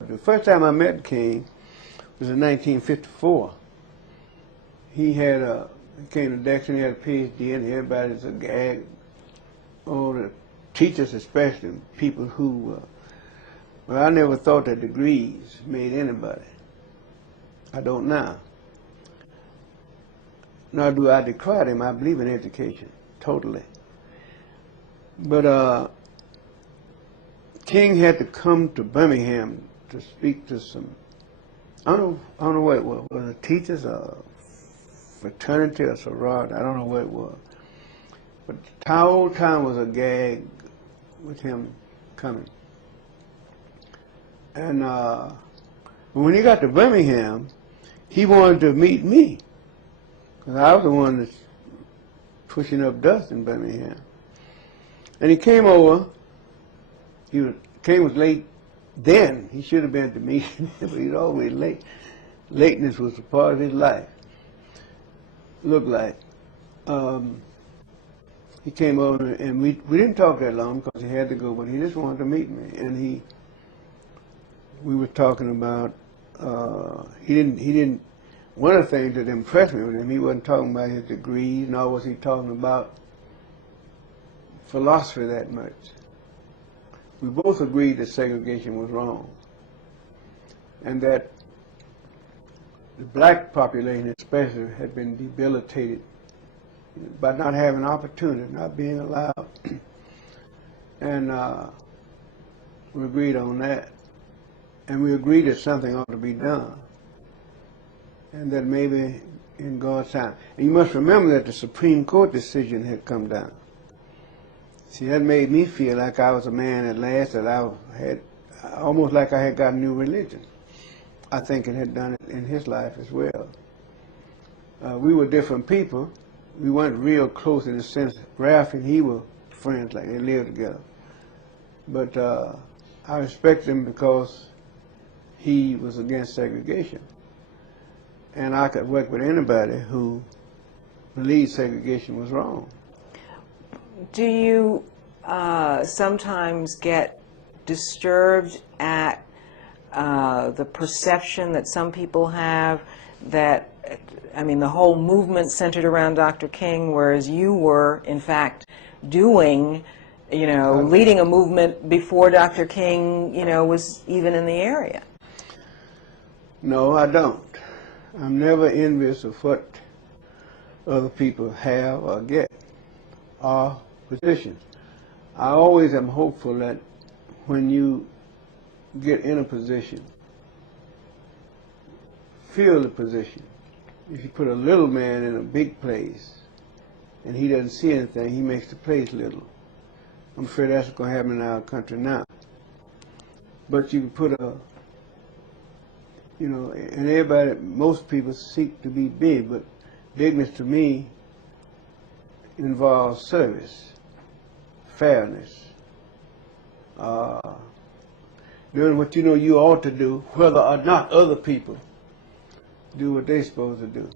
The first time I met King was in 1954. He came to Dexter, he had a PhD, and everybody's a gag. All the teachers especially, people who, well, I never thought that degrees made anybody. I don't now. Nor do I decry them. I believe in education, totally. But King had to come to Birmingham to speak to some, I don't know what it was. Was it teachers or fraternity or sorority? I don't know what it was. But the whole time was a gag with him coming. And when he got to Birmingham, he wanted to meet me, because I was the one that's pushing up dust in Birmingham. And he came over. King was late then. He should have been at the meeting, but he was always late. Lateness was a part of his life. Looked like. He came over, and we didn't talk that long because he had to go, but he just wanted to meet me. And we were talking about, one of the things that impressed me with him, he wasn't talking about his degrees, nor was he talking about philosophy that much. We both agreed that segregation was wrong, and that the black population especially had been debilitated by not having opportunity, not being allowed. And we agreed on that. And we agreed that something ought to be done, and that maybe in God's time. And you must remember that the Supreme Court decision had come down. See, that made me feel like I was a man at last, that I had, almost like I had got a new religion. I think it had done it in his life as well. We were different people. We weren't real close in the sense Ralph and he were friends, like they lived together. But I respect him because he was against segregation. And I could work with anybody who believed segregation was wrong. Do you sometimes get disturbed at the perception that some people have that, I mean, the whole movement centered around Dr. King, whereas you were, in fact, doing, leading a movement before Dr. King, was even in the area? No, I don't. I'm never envious of what other people have or get or positions. I always am hopeful that when you get in a position, feel the position. If you put a little man in a big place and he doesn't see anything, he makes the place little. I'm afraid that's what's going to happen in our country now. But you can put and everybody, most people seek to be big, but bigness to me involves service, fairness, doing what you know you ought to do, whether or not other people do what they're supposed to do.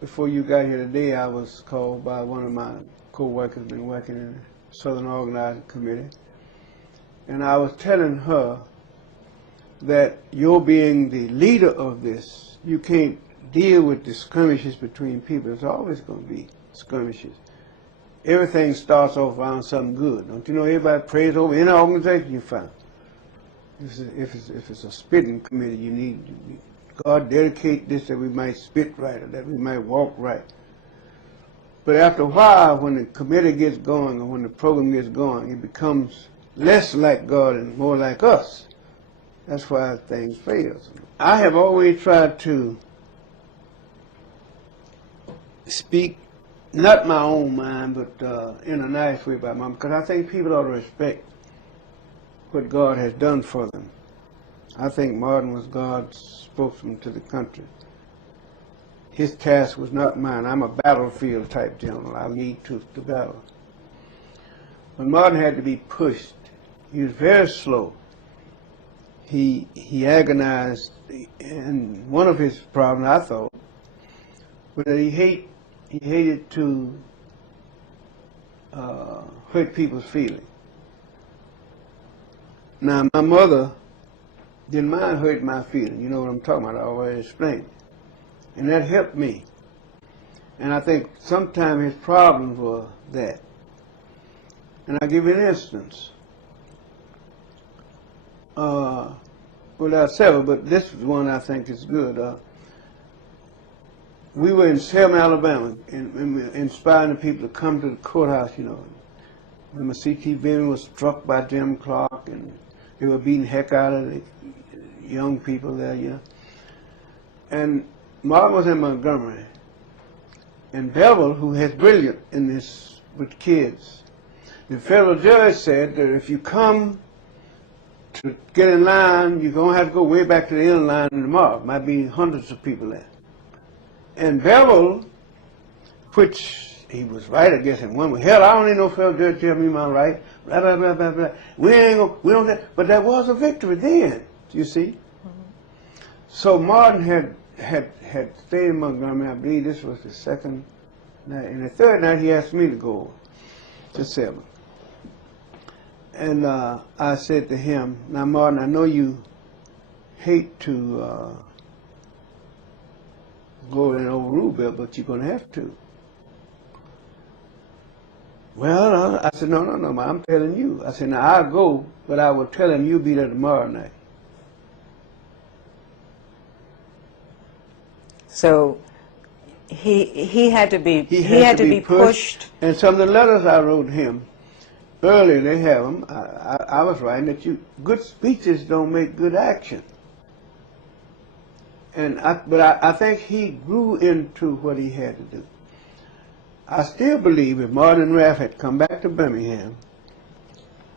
Before you got here today, I was called by one of my co-workers, been working in the Southern Organizing Committee, and I was telling her that you're being the leader of this. You can't deal with the skirmishes between people. There's always going to be skirmishes. Everything starts off around something good. Don't you know everybody prays over any organization you find? If it's a spitting committee, you need God dedicate this that we might spit right or that we might walk right. But after a while, when the committee gets going or when the program gets going, it becomes less like God and more like us. That's why things fail. I have always tried to speak, not my own mind, but in a nice way about mom, because I think people ought to respect what God has done for them. I think Martin was God's spokesman to the country. His task was not mine. I'm a battlefield type general. I lead to the battle. When Martin had to be pushed, he was very slow. He agonized, and one of his problems, I thought, was that he hated to hurt people's feelings. Now, my mother didn't mind hurting my feelings. You know what I'm talking about. I already explained. And that helped me. And I think sometimes his problems were that. And I'll give you an instance. Well, there are several, but this is one I think is good. We were in Selma, Alabama, and inspiring the people to come to the courthouse, you know. When C.T. Vivian was struck by Jim Clark, and they were beating heck out of the young people there, you know. And Martin was in Montgomery. And Bevel, who has brilliant in this with kids, the federal judge said that if you come to get in line, you're going to have to go way back to the end line in the mob. Might be hundreds of people there. And Bevel, which he was right, I guess, in one way. Hell, I don't need no federal judge to tell me my right. Blah, blah, blah, blah, blah. We don't, but there was a victory then, you see. So Martin had stayed in Montgomery. I believe this was the second night. And the third night, he asked me to go to Selma. And I said to him, now, Martin, I know you hate to go and overrule Bill, but you're going to have to. Well, I said, no, I'm telling you. I said, now, I'll go, but I will tell him you'll be there tomorrow night. So he had to be pushed. And some of the letters I wrote him earlier, they have them. I was writing that good speeches don't make good action. But I think he grew into what he had to do. I still believe if Martin and Ralph had come back to Birmingham,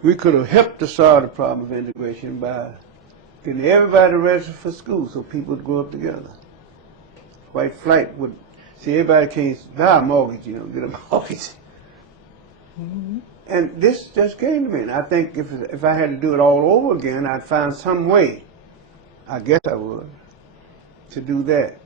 we could have helped to solve the problem of integration by getting everybody registered for school so people would grow up together. White flight would, see, everybody can't buy a mortgage, you know, get a mortgage. Mm-hmm. And this just came to me. And I think if I had to do it all over again, I'd find some way, I guess I would, to do that.